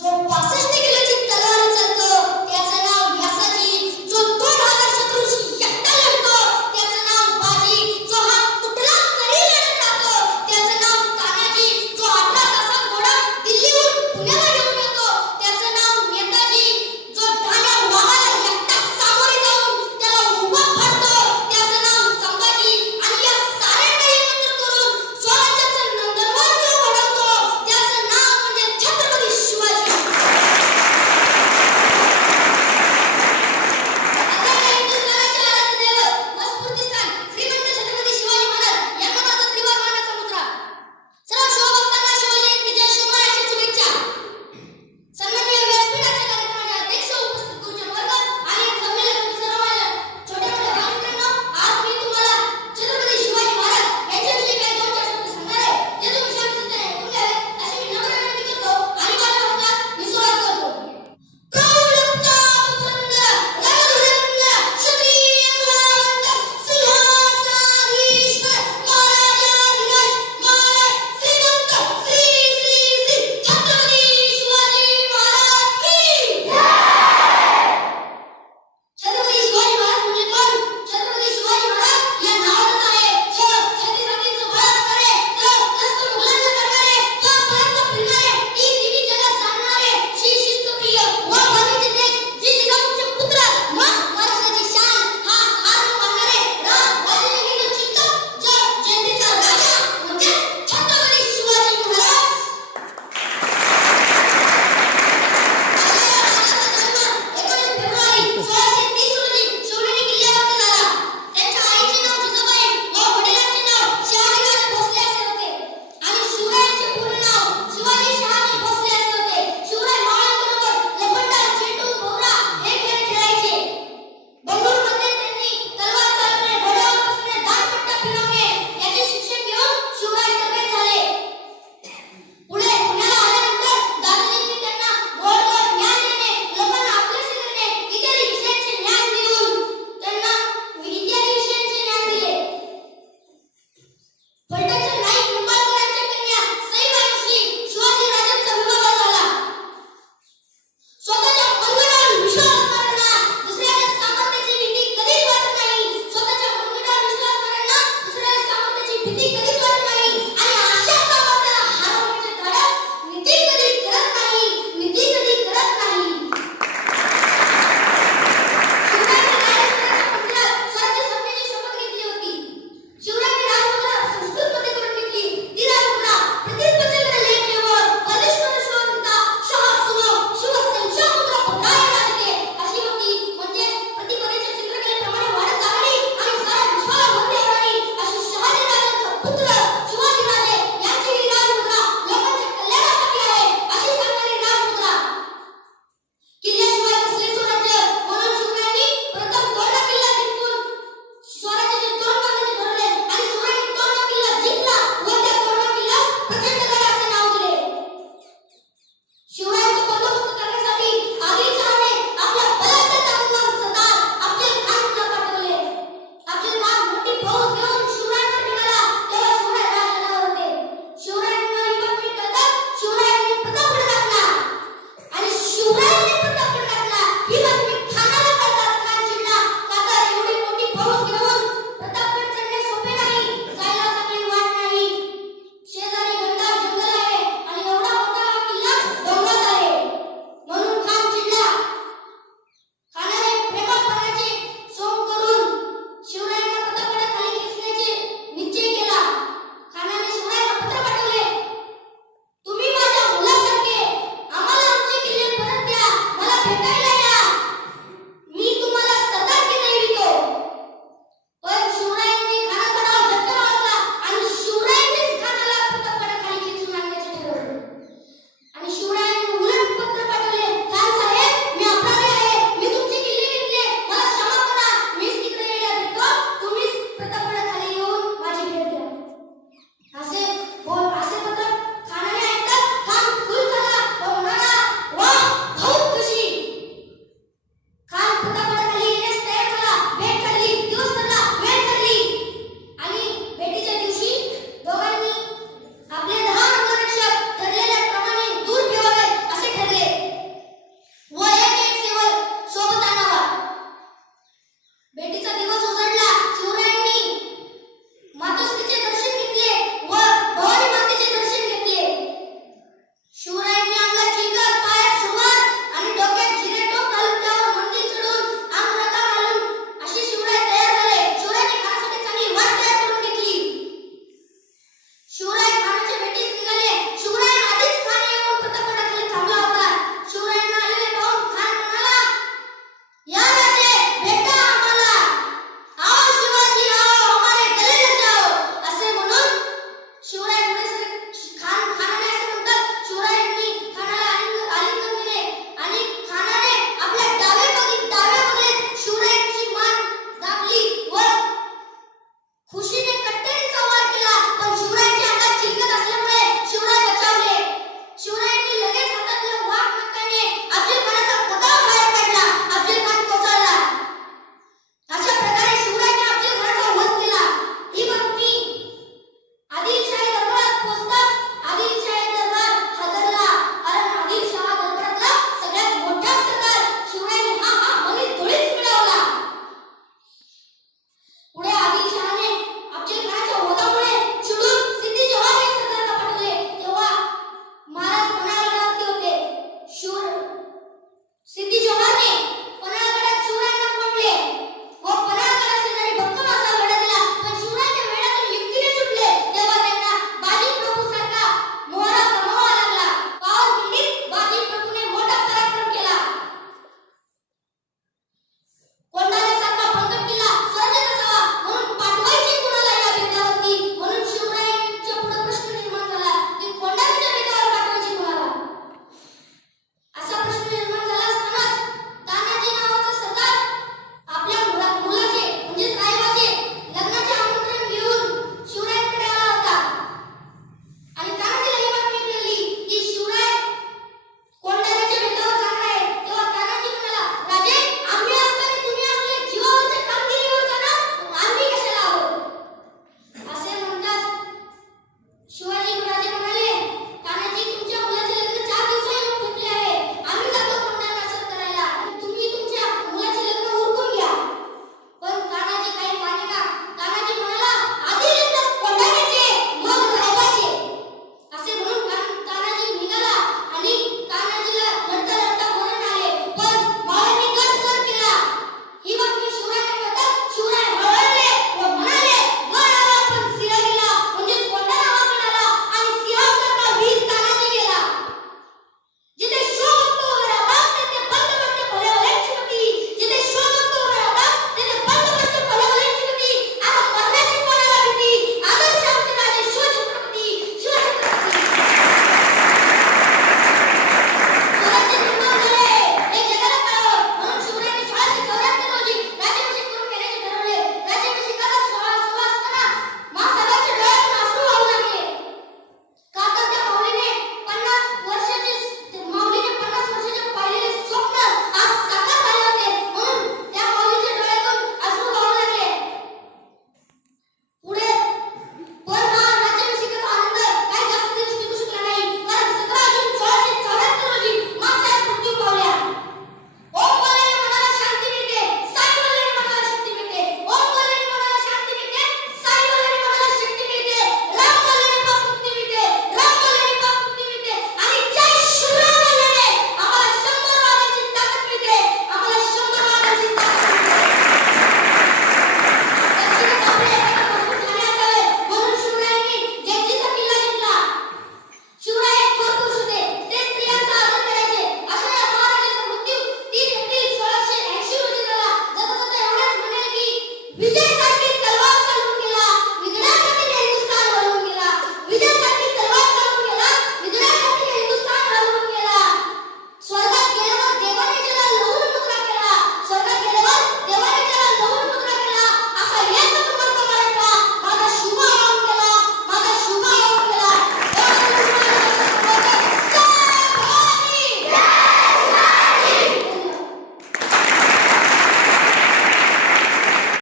Vocês têm